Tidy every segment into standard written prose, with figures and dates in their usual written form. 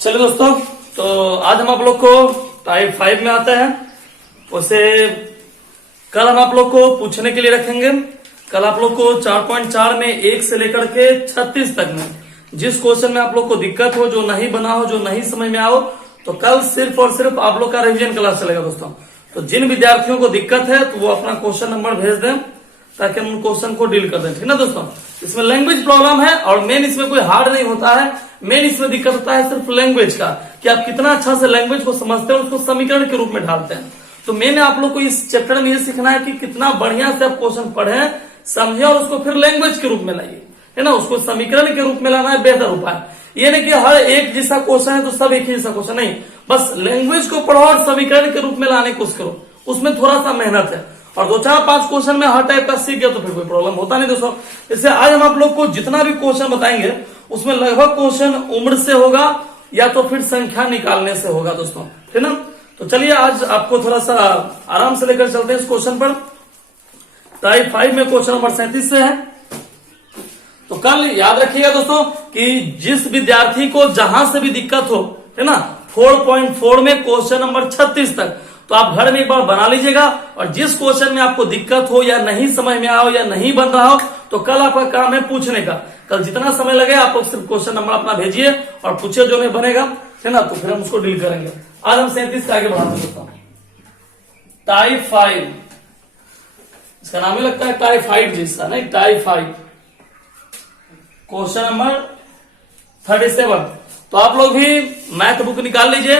चलिए दोस्तों, तो आज हम आप लोग को टाइप 5 में आते हैं। उसे कल हम आप लोग को पूछने के लिए रखेंगे। कल आप लोग को 4.4 में 1 से लेकर के 36 तक में जिस क्वेश्चन में आप लोग को दिक्कत हो, जो नहीं बना हो, जो नहीं समझ में आओ, तो कल सिर्फ और सिर्फ आप लोग का रिवीजन क्लास चलेगा दोस्तों। तो जिन विद्यार्थियों को दिक्कत है तो वो अपना क्वेश्चन नंबर भेज दें ताकि हम उन क्वेश्चन को डील कर दें, ठीक ना दोस्तों। इसमें लैंग्वेज प्रॉब्लम है और मेन इसमें कोई हार्ड नहीं होता है। मेन इसमें दिक्कत होता है सिर्फ लैंग्वेज का, कि आप कितना अच्छा से लैंग्वेज को समझते हैं, उसको समीकरण के रूप में ढालते हैं। तो मैंने आप लोग को इस चैप्टर में ये सीखना है कि कितना बढ़िया से आप क्वेश्चन पढ़े, समझे और उसको फिर लैंग्वेज के रूप में लाइए, है ना। उसको समीकरण के रूप में लाना है बेहतर उपाय। ये नहीं कि हर एक जैसा क्वेश्चन है तो सब एक ही जैसा क्वेश्चन, नहीं। बस लैंग्वेज को पढ़ो और समीकरण के रूप में लाने की कोशिश करो, उसमें थोड़ा सा मेहनत है। और 2-4-5 क्वेश्चन में हर टाइप का सीख गया तो फिर कोई प्रॉब्लम होता नहीं दोस्तों। इससे आज हम आप लोग को जितना भी क्वेश्चन बताएंगे उसमें लगभग क्वेश्चन उम्र से होगा या तो फिर संख्या निकालने से होगा दोस्तों, है ना। तो चलिए आज आपको थोड़ा सा आराम से लेकर चलते हैं इस क्वेश्चन पर। टाइप 5 में क्वेश्चन नंबर 37 से है। तो कल याद रखिएगा दोस्तों कि जिस विद्यार्थी को जहां से भी दिक्कत हो, है ना, 4.4 में क्वेश्चन नंबर 36 तक, तो आप घर में एक बार बना लीजिएगा। और जिस क्वेश्चन में आपको दिक्कत हो या नहीं समझ में आओ या नहीं बन रहा हो, तो कल आपका काम है पूछने का। कल जितना समय लगे आप लोग सिर्फ क्वेश्चन नंबर अपना भेजिए और पूछिए, जो नहीं बनेगा, है ना, तो फिर हम उसको डील करेंगे। आज हम 37 से आगे बढ़ाते हैं। टाइप 5, इसका नाम ही लगता है टाइफाइड जैसा, नहीं, टाइप 5 क्वेश्चन नंबर 37। तो आप लोग भी मैथ बुक निकाल लीजिए,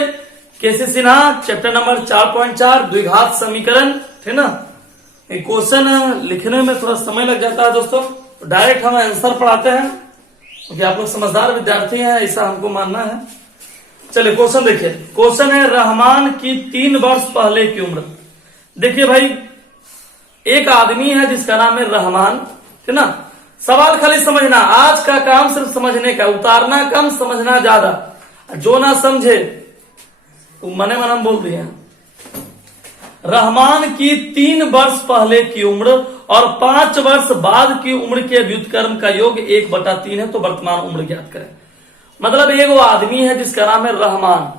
केसी सिन्हा चैप्टर नंबर 4.4 द्विघात समीकरण, है ना। क्वेश्चन लिखने में थोड़ा समय लग जाता है दोस्तों, तो डायरेक्ट हम आंसर पढ़ाते हैं क्योंकि आप लोग समझदार विद्यार्थी हैं, ऐसा हमको मानना है। चलिए क्वेश्चन देखिए। क्वेश्चन है रहमान की 3 वर्ष पहले की उम्र। देखिए भाई, एक आदमी है जिसका नाम है रहमान, है ना। सवाल खाली समझना, आज का काम सिर्फ समझने का, उतारना कम समझना ज्यादा। जो ना समझे तो मने मन हम बोल दिए हैं। रहमान की 3 वर्ष पहले की उम्र और 5 वर्ष बाद की उम्र के व्युत्क्रम का योग 1/3 है, तो वर्तमान उम्र ज्ञात करें। मतलब एक वो आदमी है जिसका नाम है रहमान,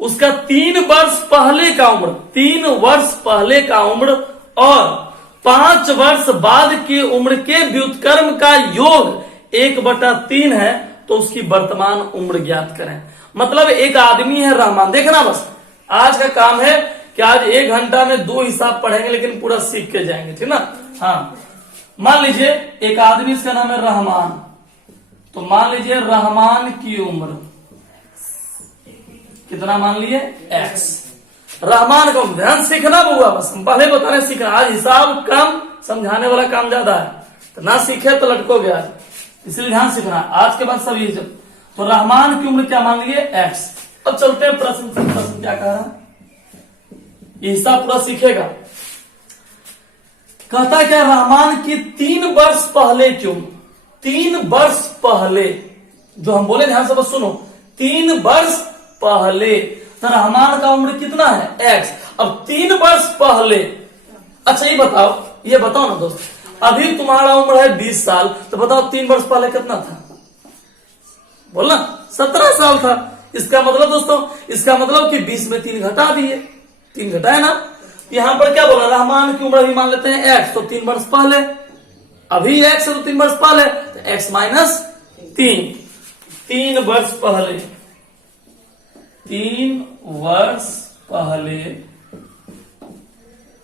उसका 3 वर्ष पहले का उम्र, 3 वर्ष पहले का उम्र और 5 वर्ष बाद की उम्र के व्युत्क्रम का योग 1/3 है, तो उसकी वर्तमान उम्र ज्ञात करें। मतलब एक आदमी है रहमान। देखना बस, आज का काम है कि आज 1 घंटा में 2 हिसाब पढ़ेंगे, लेकिन पूरा सीख के जाएंगे, ठीक ना। हाँ, मान लीजिए एक आदमी, इसका नाम है रहमान। तो मान लीजिए रहमान की उम्र कितना मान लिए, x। रहमान को ध्यान सीखना बुआ, बस हम पहले बताने सीखना। आज हिसाब कम, समझाने वाला काम ज्यादा है, तो ना सीखे तो लटकोगे आज, इसलिए ध्यान सीखना। आज के बाद सब ये जब, तो रहमान की उम्र क्या मान लिए, x। अब चलते हैं प्रश्न क्या कह रहा है, ये हिसाब पूरा सीखेगा। कहता क्या, रहमान की 3 वर्ष पहले की उम्र, 3 वर्ष पहले, जो हम बोले ध्यान से बस सुनो, 3 वर्ष पहले, तो रहमान का उम्र कितना है, x। अब 3 वर्ष पहले, अच्छा ये बताओ ना दोस्त, अभी तुम्हारा उम्र है 20 साल, तो बताओ 3 वर्ष पहले कितना था, बोलना 17 साल था। इसका मतलब दोस्तों, इसका मतलब कि 20 में 3 घटा दिए, 3 घटाए ना। यहां पर क्या बोला, रहमान की उम्र अभी मान लेते हैं x, तो 3 वर्ष पहले, अभी x है तो 3 वर्ष पहले, तो x माइनस 3 वर्ष पहले, 3 वर्ष पहले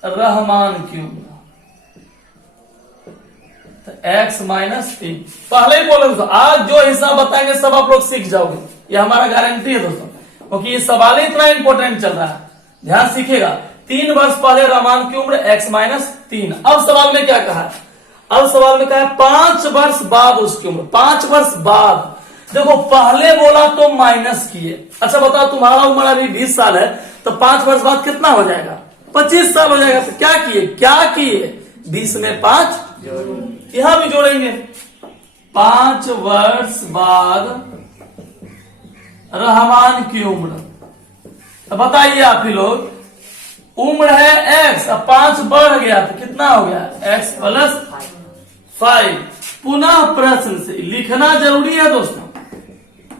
रहमान की उम्र, तो x माइनस 3। पहले ही बोले दोस्तों, आज जो हिसाब बताएंगे सब आप लोग सीख जाओगे, ये हमारा गारंटी है दोस्तों, क्योंकि ये सवाल ही इतना इंपॉर्टेंट चल रहा है। ध्यान सीखेगा, 3 वर्ष पहले रहमान की उम्र x माइनस 3। अब सवाल में क्या कहा है, अब सवाल में कहा है 5 वर्ष बाद उसकी उम्र, 5 वर्ष बाद। देखो पहले बोला तो माइनस किए। अच्छा बताओ, तुम्हारा उम्र अभी 20 साल है, तो 5 वर्ष बाद कितना हो जाएगा, 25 साल हो जाएगा। तो क्या किए 20 में 5, यहां भी जोड़ेंगे। 5 वर्ष बाद रहमान की उम्र, तो बताइए आप ही लोग, उम्र है x, अब 5 बढ़ गया तो कितना हो गया, x + 5। पुनः प्रश्न से लिखना जरूरी है दोस्तों,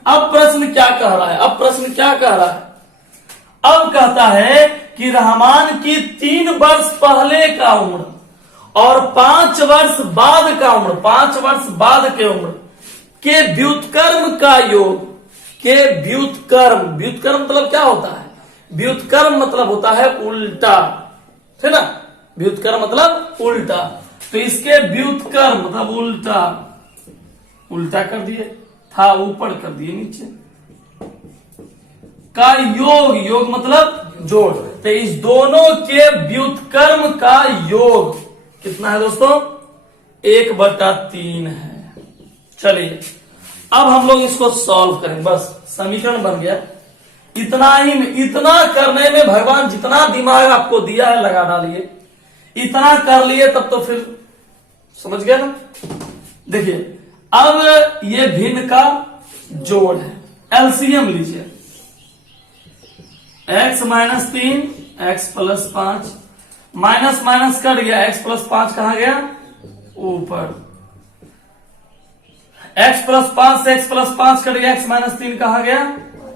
अब प्रश्न क्या कह रहा है, अब प्रश्न क्या कह रहा है? अब कहता है कि रहमान की 3 वर्ष पहले का उम्र और 5 वर्ष बाद का उम्र, 5 वर्ष बाद के उम्र के व्युत्क्रम का योग, के व्युत्क्रम, व्युत्क्रम मतलब क्या होता है? व्युत्क्रम मतलब होता है उल्टा, है ना? व्युत्क्रम मतलब उल्टा, तो इसके व्युत्क्रम मतलब उल्टा, उल्टा कर दिए, था ऊपर कर दिए नीचे, का योग, योग मतलब जोड़, तो इस दोनों के व्युत्क्रम का योग कितना है दोस्तों? 1/3 है। चलिए अब हम लोग इसको सॉल्व करें, बस समीकरण बन गया। इतना ही में, इतना करने में भगवान जितना दिमाग आपको दिया है लगा डालिए, इतना कर लिए तब तो फिर समझ गया ना। देखिए अब ये भिन्न का जोड़ है, एलसीएम लीजिए, x - 3 x + 5, minus minus cut गया, x + 5 कहां गया? ऊपर, x + 5 से x + 5 कट गया, x - 3 कहां गया?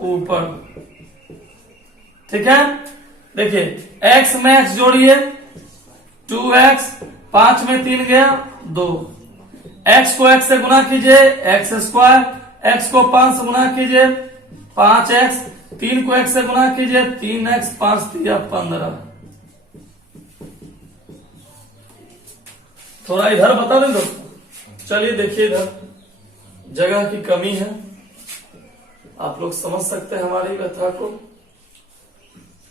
ऊपर, ठीक है। देखिए x में x जोड़िए, 2x, 5 में 3 गया 2, x को x से गुना कीजिए x², x को 5 से गुना कीजिए 5x, 3 को x से गुना कीजिए 3x, 5 3 15। थोड़ा इधर बता दें दोस्तों। चलिए देखिए इधर जगह की कमी है, आप लोग समझ सकते हैं हमारी व्यथा को।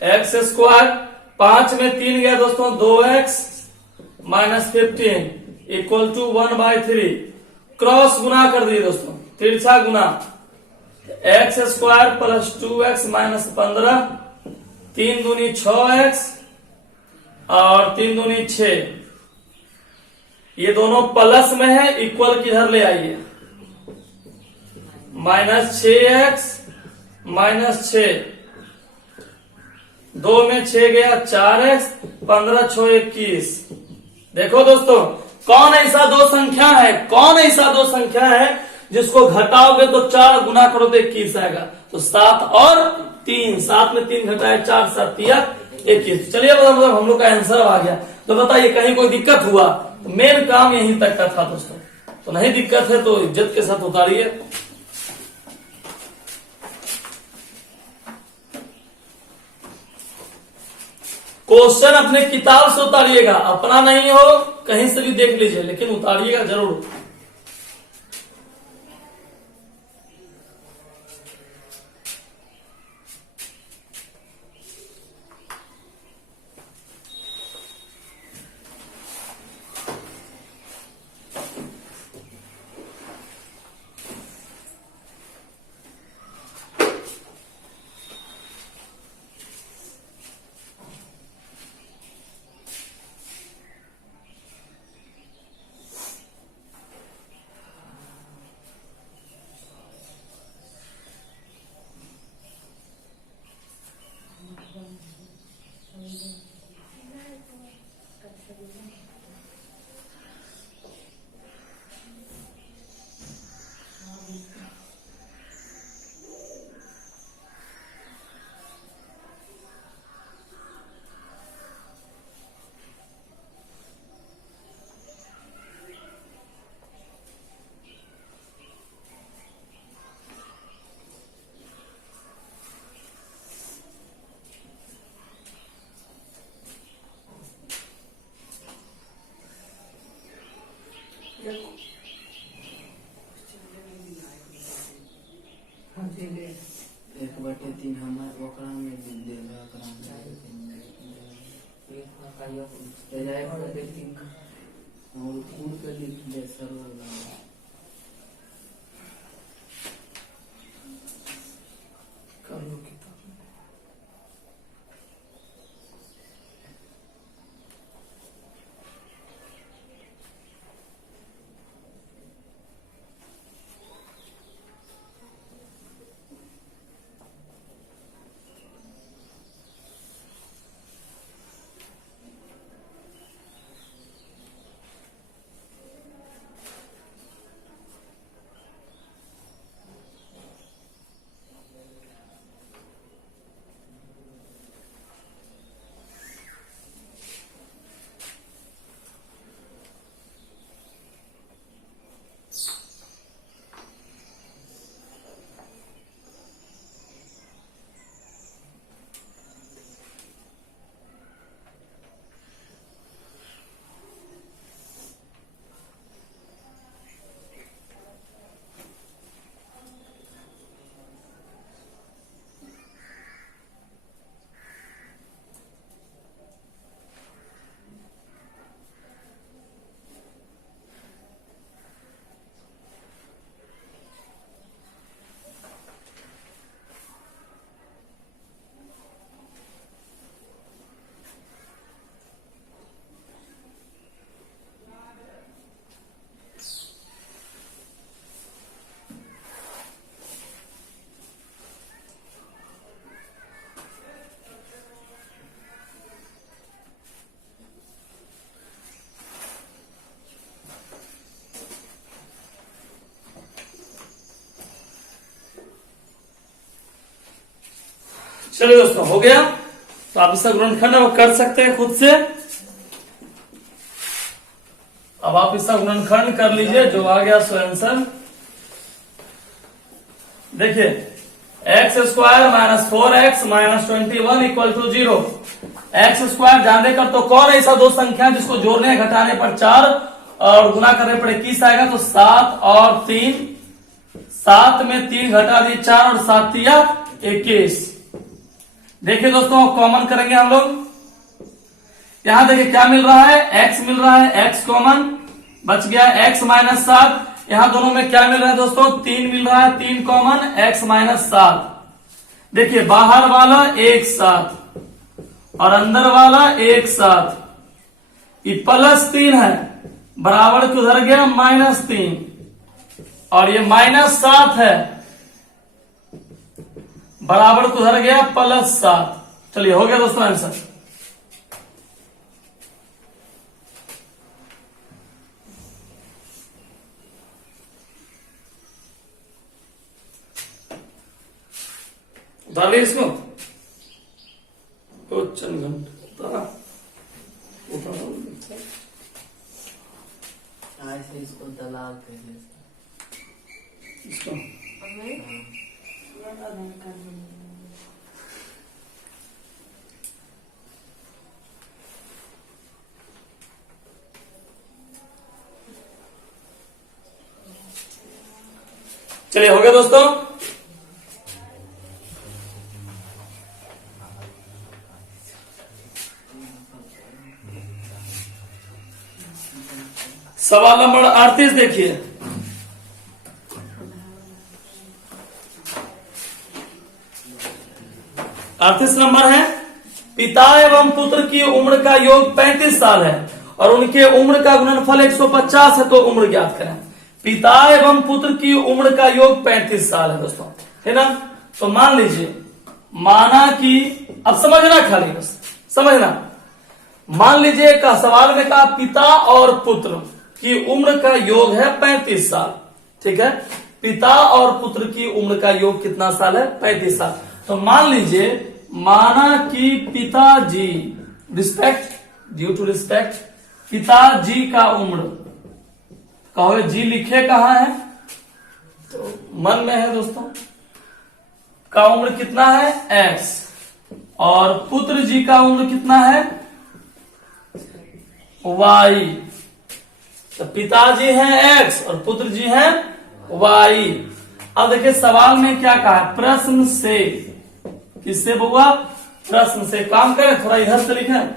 x², 5 में 3 गया दोस्तों 2x - 15 = 1/3, क्रॉस गुना कर दिए दोस्तों, तिरछा गुना, x² + 2x - 15, 3 दूनी 6x और 3 दूनी 6, ये दोनों प्लस में है, इक्वल किधर ले आइए, -6x - 6, 2 में 6 गया 4x, 15 6 21। देखो दोस्तों कौन ऐसा दो संख्या है, कौन ऐसा दो संख्या है जिसको घटाओगे तो 4 गुना करो तो 21 आएगा, तो 7 और 3, 7 में 3 घटाए 4 7 21। चलिए मतलब हम लोग का आंसर आ गया। तो बताइए कहीं कोई दिक्कत हुआ? तो मेन काम यहीं तक का था दोस्तों, तो नहीं दिक्कत है तो इज्जत के साथ उतारिए। क्वेश्चन अपने किताब से उतारिएगा, अपना नहीं हो कहीं से भी देख लीजिए, लेकिन उतारिएगा जरूर। एक बटे 3 हमारे ओकरा में देगा, ओकरा में और कूद के लिख दे सर कर लो किताब में। चलिए दोस्तों, हो गया। तो आप इसका गुणनखंड अब कर सकते हैं खुद से। अब आप इसका गुणनखंड कर लीजिए, जो आ गया सो आंसर। देखिए, x square minus 4x minus 21 equal to 0। X square जानने कर तो कौन ऐसा दो संख्या जिसको जोड़ने घटाने पर 4 और गुना करने पर 21 आएगा? तो 7 और 3, 7 में 3 घटा दिए 4 और 7 या 21। देखिए दोस्तों, कॉमन करेंगे हम लोग। यहां देखिए क्या मिल रहा है, x मिल रहा है, x कॉमन बच गया, x माइनस 7। यहां दोनों में क्या मिल रहा है दोस्तों? 3 मिल रहा है, 3 कॉमन, x माइनस 7। देखिए बाहर वाला 1 7 और अंदर वाला 1 7, ये प्लस 3 है, बराबर के उधर गया -3, और ये -7 है, बराबर को उधर गया +7। चलिए, हो गया दोस्तों आंसर। डालिए इसको, ऐसे इसको दलाल कहते हैं। इसको चलिए, हो गया दोस्तों। सवाल नंबर 38 देखिए। अड़तीस नंबर है, पिता एवं पुत्र की उम्र का योग 35 साल है और उनके उम्र का गुणनफल 150 है, तो उम्र ज्ञात करें। पिता एवं पुत्र की उम्र का योग 35 साल है दोस्तों, है ना। तो मान लीजिए, माना कि, अब समझना, खाली बस समझना। मान लीजिए का सवाल में कहा पिता और पुत्र की उम्र का योग है 35 साल, ठीक है। पिता और पुत्र की उम्र का योग कितना साल है? 35 साल। तो मान लीजिए, माना कि पिताजी, रिस्पेक्ट, ड्यू टू रिस्पेक्ट, पिताजी का उम्र, कहोगे जी लिखे कहां है? तो मन में है दोस्तों, का उम्र कितना है? x, और पुत्र जी का उम्र कितना है? y। तो पिताजी हैं x और पुत्र जी हैं y। अब देखिए सवाल में क्या कहा है, प्रश्न से, किससे बुआ? प्रश्न से। काम करें, थोड़ा इधर से लिखें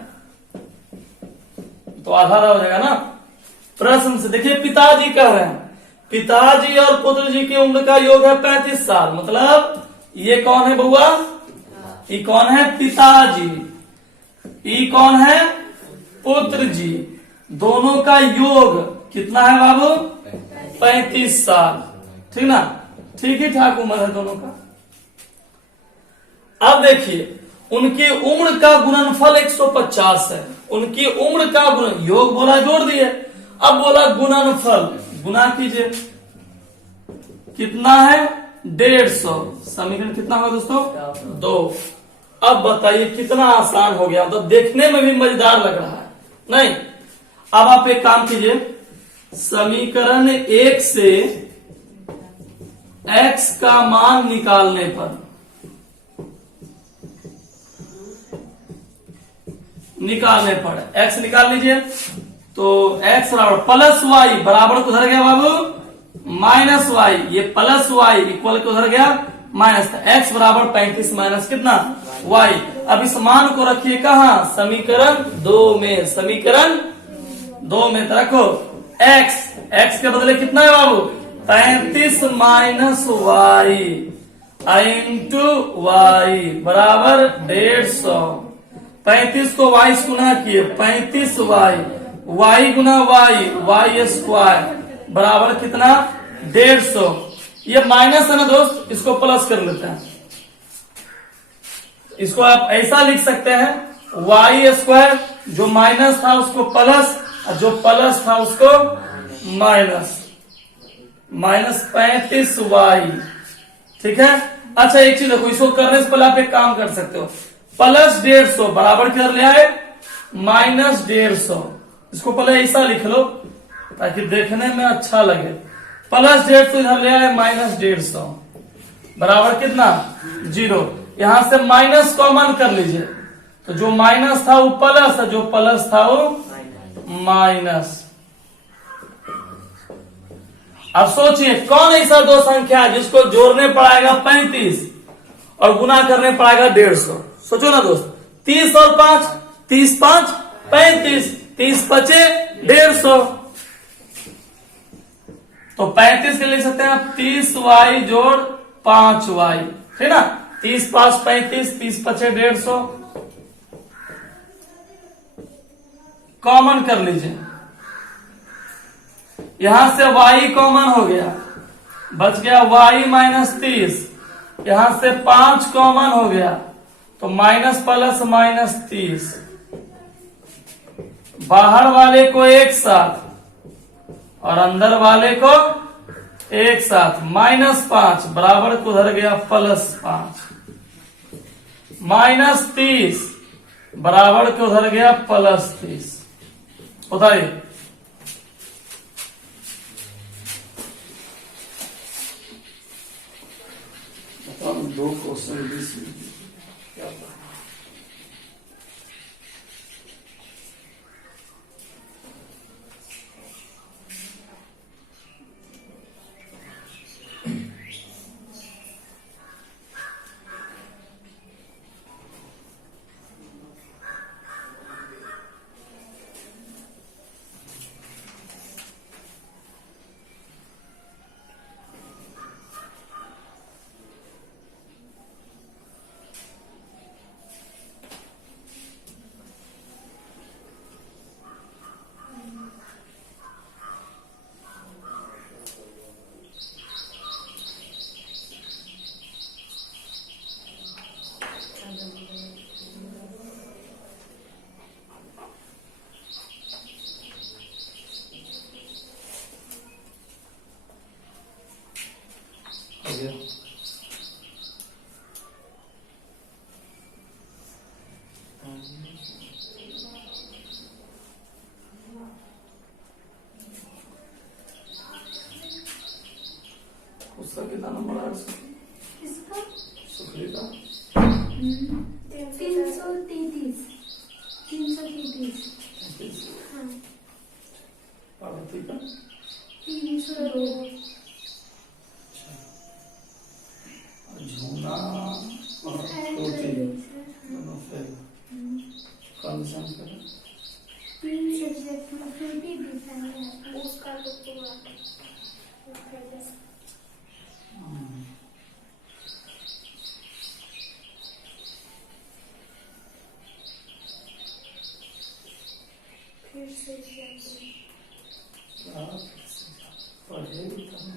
तो आधा हो जाएगा ना। प्रश्न से देखिए, पिताजी कह रहे हैं, पिताजी और पुत्र जी की उम्र का योग है 35 साल, मतलब ये कौन है बुआ? ये कौन है? पिताजी। ये कौन है? पुत्र जी। दोनों का योग कितना है बाबू? 35 साल, ठीक ना। ठीक ही ठाक उम्र है दोनों का। अब देखिए, उनकी उम्र का गुणनफल 150 है। उनकी उम्र का गुण, योग बोला जोड़ दिए, अब बोला गुणनफल, गुना कीजिए, कितना है? 150। समीकरण कितना होगा दोस्तों? 2। अब बताइए कितना आसान हो गया, तो देखने में भी मजेदार लग रहा है नहीं। अब आप एक काम कीजिए, समीकरण 1 से x का मान निकालने पर, x निकाल लीजिए, तो x बराबर प्लस वाई, बराबर को उधर गया बाबू माइनस वाई, ये प्लस वाई इक्वल को उधर गया माइनस, x बराबर 35 माइनस कितना? y। अब इस मान को रखिए कहां? समीकरण 2 में। समीकरण 2 में रखो x के बदले कितना है बाबू? 35 माइनस वाई इंटू वाई बराबर 150। 35 को y से गुना किए, 35 y गुना y स्क्वायर बराबर कितना? 150। ये माइनस है ना दोस्त, इसको प्लस कर लेते हैं। इसको आप ऐसा लिख सकते हैं, y स्क्वायर, जो माइनस था उसको प्लस, और जो प्लस था उसको माइनस, -35y, ठीक है। अच्छा एक चीज देखो, इसको करने से पहले आप एक काम कर सकते हो, प्लस 150 बराबर कर लिया है माइनस 150। इसको पहले ऐसा लिख लो ताकि देखने में अच्छा लगे। प्लस 150 इधर ले आए माइनस 150 बराबर कितना 0। यहां से माइनस कॉमन कर लीजिए, तो जो माइनस था वो प्लस है, जो प्लस था वो माइनस। अब सोचिए कौन ऐसा दो संख्या है जिसको जोड़ने पड़ेगा 35 और गुना करने पड़ेगा 150। सोचो ना दोस्त, 30 और 5, 30 5 35, 30 बचे 150। तो 35 के लिख सकते हैं आप 30y जोड़ 5y, है ना। 30 5 35, 30 बचे 150। कॉमन कर लीजिए, यहां से y कॉमन हो गया, बच गया y माइनस 30। यहां से 5 कॉमन हो गया तो माइनस प्लस माइनस 30। बाहर वाले को एक साथ और अंदर वाले को एक साथ, माइनस 5 बराबर को उधर गया प्लस 5। माइनस 30 बराबर को उधर गया प्लस 30। बताइए दो क्वेश्चन क्या हो गया? उसका कितना नंबर आ रहा है? इसका सुखरी का 333 हाँ पार्वती का 302 झूना और तोती दोनों फेल। कौन सा आंसर है? 3 सब्जेक्ट में 50 डिफाइन है उसका तो पूरा फिर से पढ़ेगी तब ना।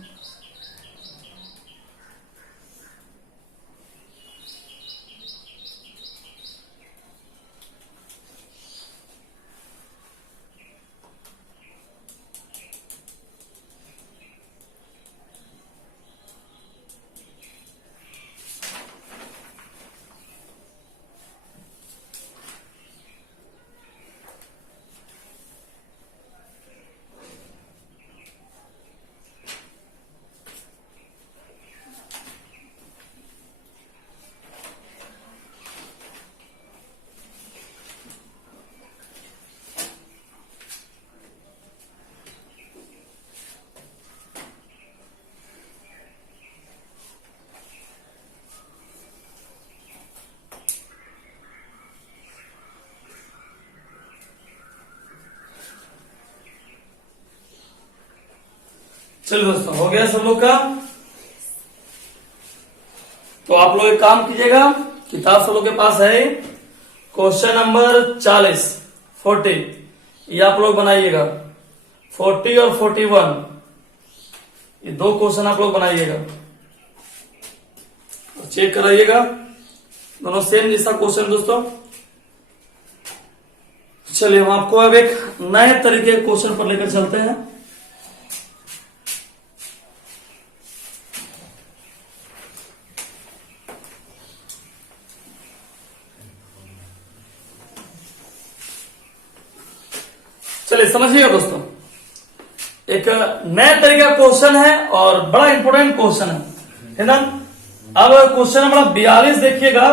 चलिए दोस्तों, हो गया सब लोग का। तो आप लोग एक काम कीजिएगा, किताब सब लोग के पास है, क्वेश्चन नंबर 40 ये आप लोग बनाइएगा। 40 और 41 ये दो क्वेश्चन आप लोग बनाइएगा, चेक कराइएगा, दोनों सेम जैसा क्वेश्चन दोस्तों। चलिए हम आपको अब एक नए तरीके के क्वेश्चन पर लेकर चलते हैं। समझिएगा दोस्तों, एक नया तरीका क्वेश्चन है और बड़ा इंपॉर्टेंट क्वेश्चन है ना। अब क्वेश्चन नंबर 42 देखिएगा,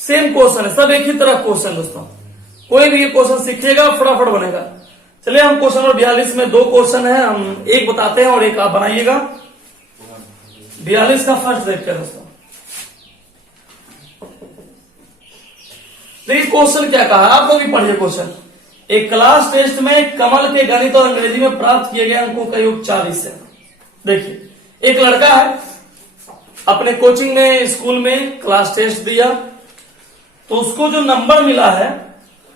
सेम क्वेश्चन है, सब एक ही तरह क्वेश्चन दोस्तों, कोई भी ये क्वेश्चन सीखिएगा फटाफट बनेगा। चलिए हम क्वेश्चन नंबर 42 में 2 क्वेश्चन है, हम एक बताते हैं और एक आप बनाइएगा। 42 का फर्स्ट देखते हैं दोस्तों। देखिए क्वेश्चन क्या कहा, आप लोग भी पढ़िए क्वेश्चन। एक क्लास टेस्ट में कमल के गणित और अंग्रेजी में प्राप्त किए गए अंकों का योग 40 है। देखिए एक लड़का है, अपने कोचिंग में स्कूल में क्लास टेस्ट दिया, तो उसको जो नंबर मिला है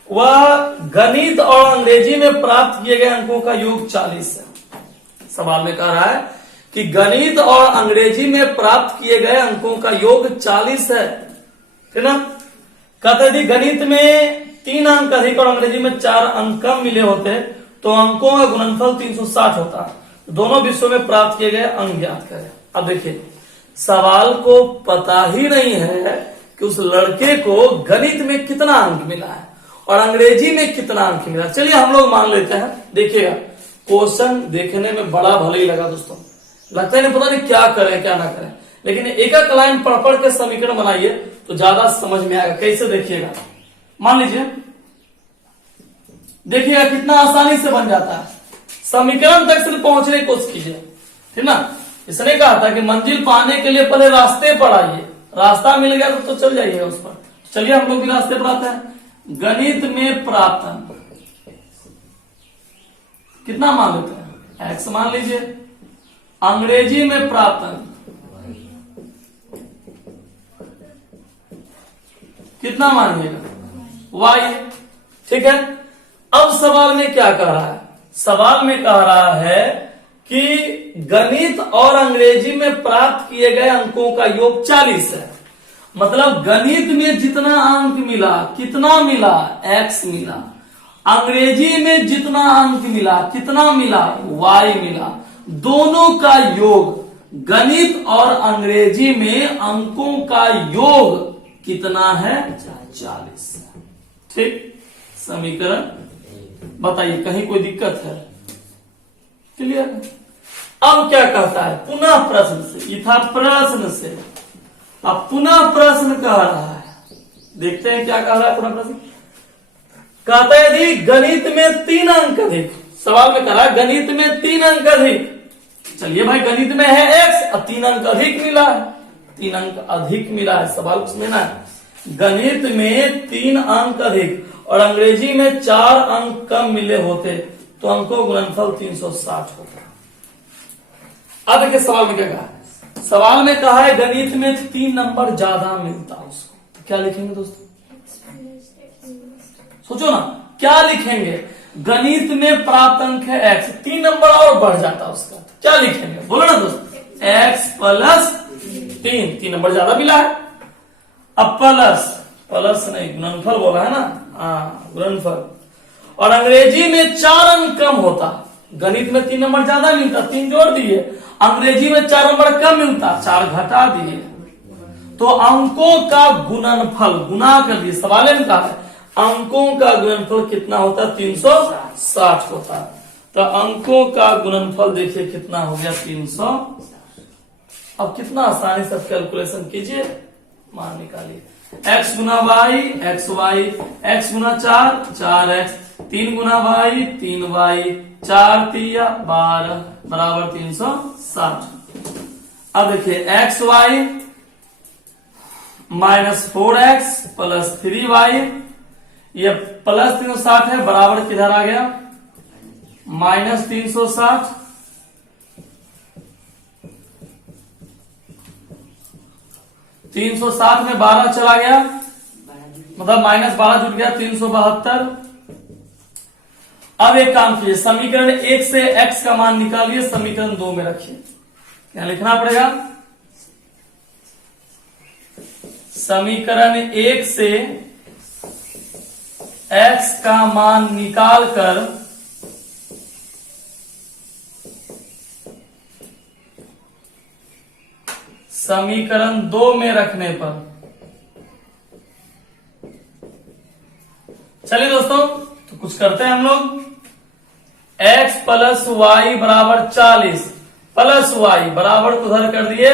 वह गणित और अंग्रेजी में प्राप्त किए गए अंकों का योग 40 है। सवाल में कह रहा है कि गणित और अंग्रेजी में प्राप्त किए गए अंकों का योग 40 है, ठीक ना। कहते यदि गणित में 3 अंक अधिक और अंग्रेजी में 4 अंक कम मिले होते तो अंकों का गुणनफल 360 होता। दोनों विषयों में प्राप्त किए गए अंक ज्ञात करें। अब देखिए सवाल को पता ही नहीं है कि उस लड़के को गणित में कितना अंक मिला है और अंग्रेजी में कितना अंक मिला। चलिए हम लोग मान लेते हैं। देखिएगा क्वेश्चन देखने में बड़ा भले ही लगा दोस्तों, लगता है नहीं पता नहीं क्या करें क्या ना करें, लेकिन एक एक लाइन पढ़ पढ़ के समीकरण बनाइए तो ज्यादा समझ में आएगा। कैसे देखिएगा, मान लीजिए, देखिएगा कितना आसानी से बन जाता है। समीकरण तक सिर्फ पहुंचने की कोशिश कीजिए, ठीक ना। इसने कहा था कि मंजिल पाने के लिए पहले रास्ते पर आइए, रास्ता मिल गया तो चल जाइए उस पर। चलिए हम लोग भी रास्ते पर आते हैं। गणित में प्राप्त अंक कितना मान लेते हैं, x मान लीजिए। अंग्रेजी में प्राप्त अंक कितना मानिएगा, y, ठीक है। अब सवाल में क्या कह रहा है, सवाल में कह रहा है कि गणित और अंग्रेजी में प्राप्त किए गए अंकों का योग 40 है। मतलब गणित में जितना अंक मिला, कितना मिला, x मिला। अंग्रेजी में जितना अंक मिला, कितना मिला, y मिला। दोनों का योग, गणित और अंग्रेजी में अंकों का योग कितना है, 40। ठीक, समीकरण बताइए कहीं कोई दिक्कत है, क्लियर। अब क्या कहता है, पुनः प्रश्न से, ये था प्रश्न से, अब पुनः प्रश्न कह रहा है। देखते हैं क्या कह रहा है पुनः प्रश्न। कहता है यदि गणित में 3 अंक अधिक, सवाल में कह रहा है गणित में 3 अंक अधिक। चलिए भाई गणित में है x और 3 अंक अधिक मिला है, 3 अंक अधिक मिला है। सवाल उसमें ना गणित में 3 अंक अधिक और अंग्रेजी में 4 अंक कम मिले होते तो अंकों गुणनफल 360 होता। अब देखिए सवाल में क्या कहा है, सवाल में कहा है गणित में 3 नंबर ज्यादा मिलता उसको, तो क्या लिखेंगे दोस्तों, सोचो ना क्या लिखेंगे। गणित में प्राप्त अंक है x, 3 नंबर और बढ़ जाता उसका, तो क्या लिखेंगे, बोलो ना दोस्तों, x प्लस 3 नंबर ज्यादा मिला है। अब प्लस नहीं, गुणनफल बोला है ना, हाँ गुणनफल। और अंग्रेजी में 4 अंक कम होता, गणित में 3 नंबर ज्यादा मिलता, 3 जोड़ दिए। अंग्रेजी में 4 नंबर कम मिलता, 4 घटा दिए। तो अंकों का गुणनफल, गुना कर दिए, सवाल में कहा है अंकों का गुणनफल कितना होता, 360 होता। तो अंकों का गुणनफल देखिए कितना हो गया, 300। अब कितना आसानी से कैलकुलेशन कीजिए, मान निकालिए। x गुना वाई, एक्स वाई, x गुना 4x, 3 गुना वाई, 3y, 4 तिया 12 बराबर 360। अब देखिए x Y minus 4x plus 3y, ये प्लस 360 है, बराबर किधर आ गया, माइनस 360। तीन सौ साठ में 12 चला गया, मतलब माइनस 12 जुट गया, 372। अब एक काम कीजिए, समीकरण 1 से x का मान निकालिए, समीकरण 2 में रखिए। क्या लिखना पड़ेगा, समीकरण 1 से x का मान निकालकर समीकरण 2 में रखने पर, चलिए दोस्तों तो कुछ करते हैं हम लोग। प्लस वाई बराबर 40, प्लस वाई बराबर को उधर कर दिए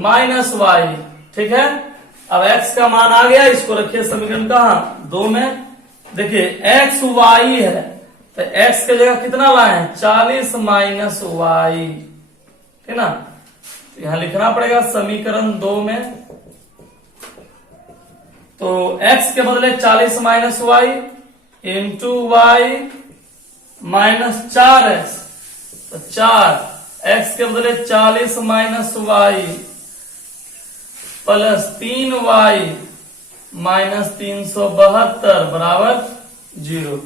माइनस वाई। ठीक है, अब x का मान आ गया, इसको रखिए समीकरण कहाँ 2 में। देखिए x y है तो x की जगह कितना लाए 40 माइनस वाई, ठीक ना। तो यहां लिखना पड़ेगा समीकरण 2 में, तो x के बदले 40 minus y into y minus 4x, तो 4x के बदले 40 minus Y plus 3y minus 372 बराबर 0।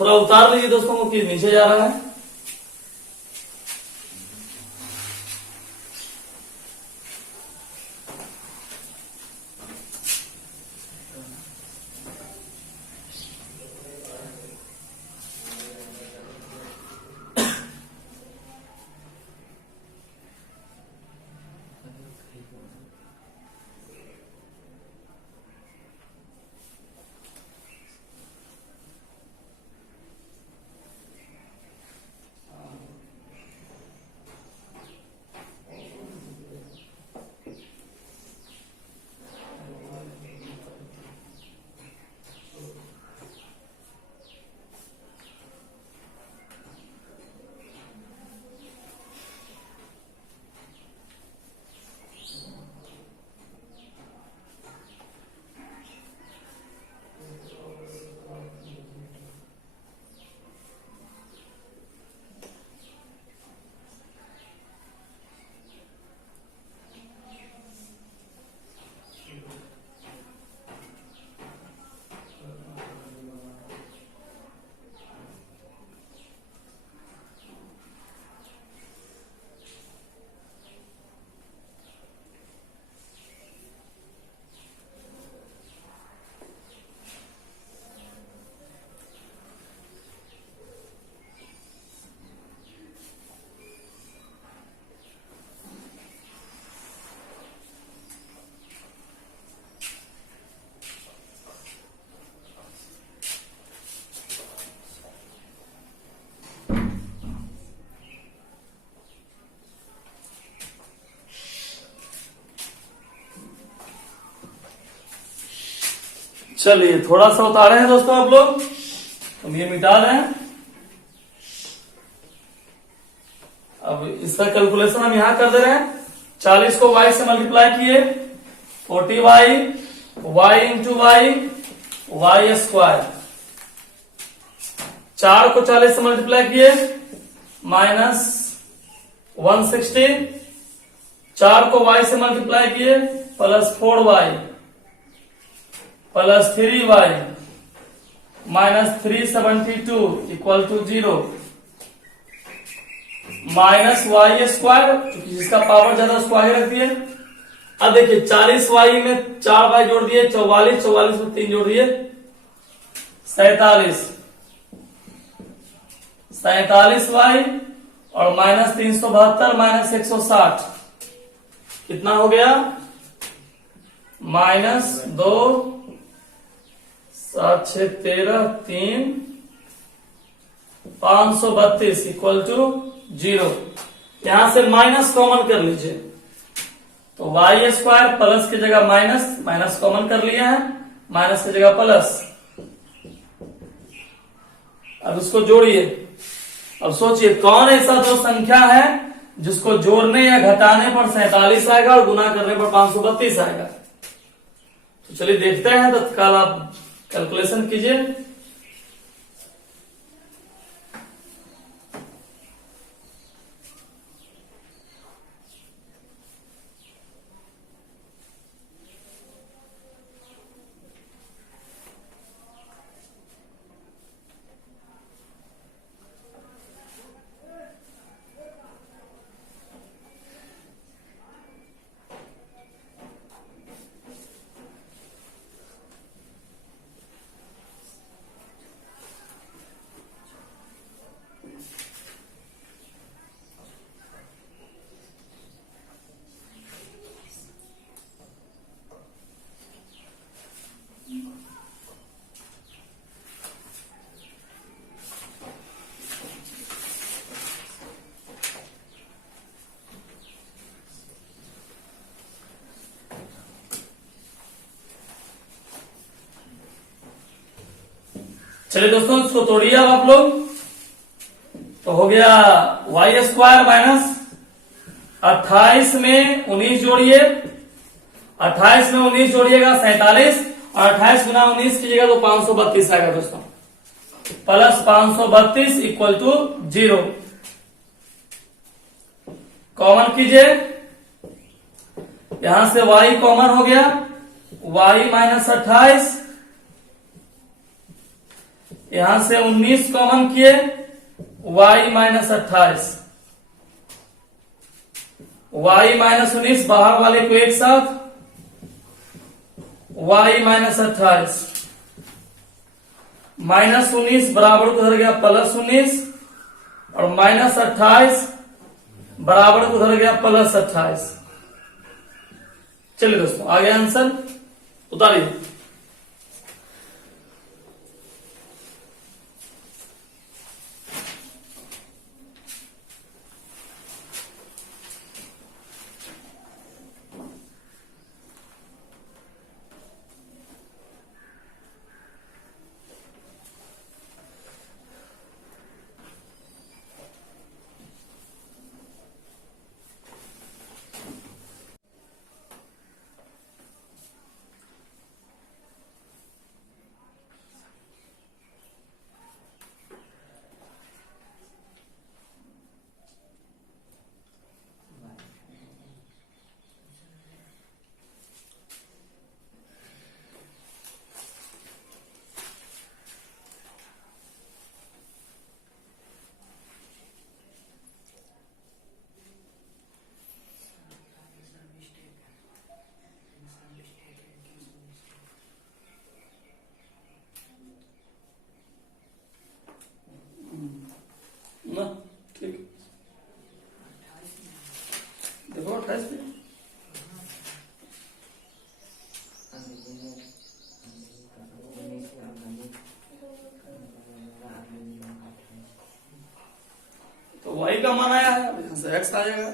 थोड़ा उतार लीजिए दोस्तों को कि नीचे जा रहा है। चलिए थोड़ा सा उतारे हैं दोस्तों आप लोग, हम ये मिटा रहे हैं। अब इसका कैलकुलेशन हम यहां कर दे रहे हैं। 40 को y से मल्टीप्लाई किए 40y, y into Y square. 4 को 40 से मल्टीप्लाई किए माइनस 160, 4 को y से मल्टीप्लाई किए plus 4y plus 3y minus 372 equal to 0 minus y square, क्योंकि जिसका पावर ज्यादा उसको आगे रख दिए। अब देखिए 40y में 4y जोड़ दिए 44, 44 में 3 जोड़ दिए 47, 47y और माइनस 372 माइनस 160 कितना हो गया माइनस 2 7 6 13 3 532 इक्वल टू 0। यहां से माइनस कॉमन कर लीजिए, तो वाई स्क्वायर प्लस की जगह माइनस, माइनस कॉमन कर लिया है, माइनस की जगह प्लस। अब इसको जोड़िए। अब सोचिए कौन ऐसा दो संख्या है जिसको जोड़ने या घटाने पर 47 आएगा और गुना करने पर 532 आएगा। तो चलिए देखते हैं, तत्काल आप कैलकुलेशन कीजिए। चलिए दोस्तों इसको तोड़िए अब आप लोग। तो हो गया वाई स्क्वायर माइनस 28 में 19 जोड़िए, 28 में 19 जोड़िएगा 47, और 28 गुना 19 कीजिएगा तो 532 आएगा दोस्तों, प्लस 532 इक्वल टू 0। कॉमन कीजिए, यहां से y कॉमन हो गया, y माइनस 28, यहां से 19 कॉमन किए, y माइनस 28, y माइनस 19 बाहर वाले को एक साथ, y माइनस 28 माइनस 19 बराबर को उधर गया प्लस 19, और माइनस 28 बराबर को उधर गया प्लस 28। चलिए दोस्तों आगे आंसर उतारिए। ना ठीक, देखो 28 में तो y का मान आया है, यहां से x आ जाएगा।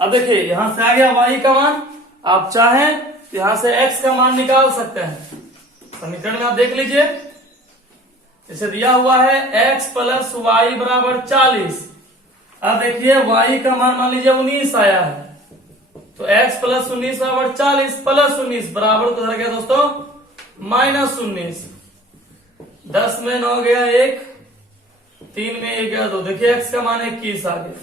अब देखिए यहां से आ गया y का मान, आप चाहें तो यहां से x का मान निकाल सकते हैं। समीकरण में आप देख लीजिए, इसे दिया हुआ है x प्लस वाई बराबर 40। अब देखिए y का मान लीजिए 19 आया है, तो x प्लस 19 बराबर 40 प्लस 19 बराबर को उधर गया दोस्तों माइनस 19। 10 में 9 गया 1, 3 में 1 गया 2, देखिए x का मान 21 आ गया।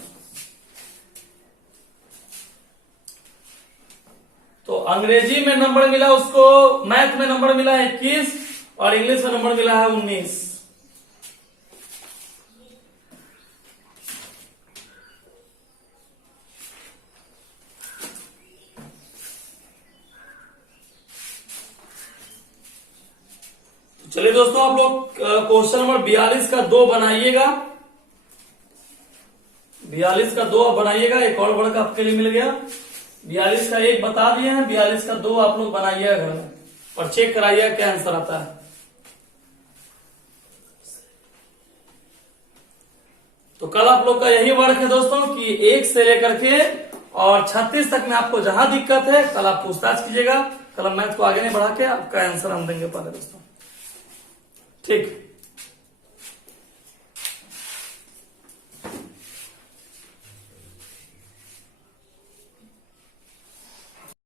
तो अंग्रेजी में नंबर मिला उसको, मैथ में नंबर मिला है 21, और इंग्लिश में नंबर मिला है 19। चलिए दोस्तों आप लोग क्वेश्चन नंबर 42 का 2 बनाइएगा, 42 का 2 आप बनाइएगा, एक और वर्क आपके लिए मिल गया। 42 का 1 बता दिए हैं, 42 का 2 आप लोग बनाइएगा घर में और चेक कराइएगा क्या आंसर आता है। तो कल आप लोग का यही वर्क है दोस्तों कि 1 से लेकर के और 36 तक में आपको जहां दिक्कत है कल आप पूछताछ कीजिएगा। कल हम मैथ को आगे नहीं बढ़ा के आपका आंसर हम देंगे पहले दोस्तों, ठीक।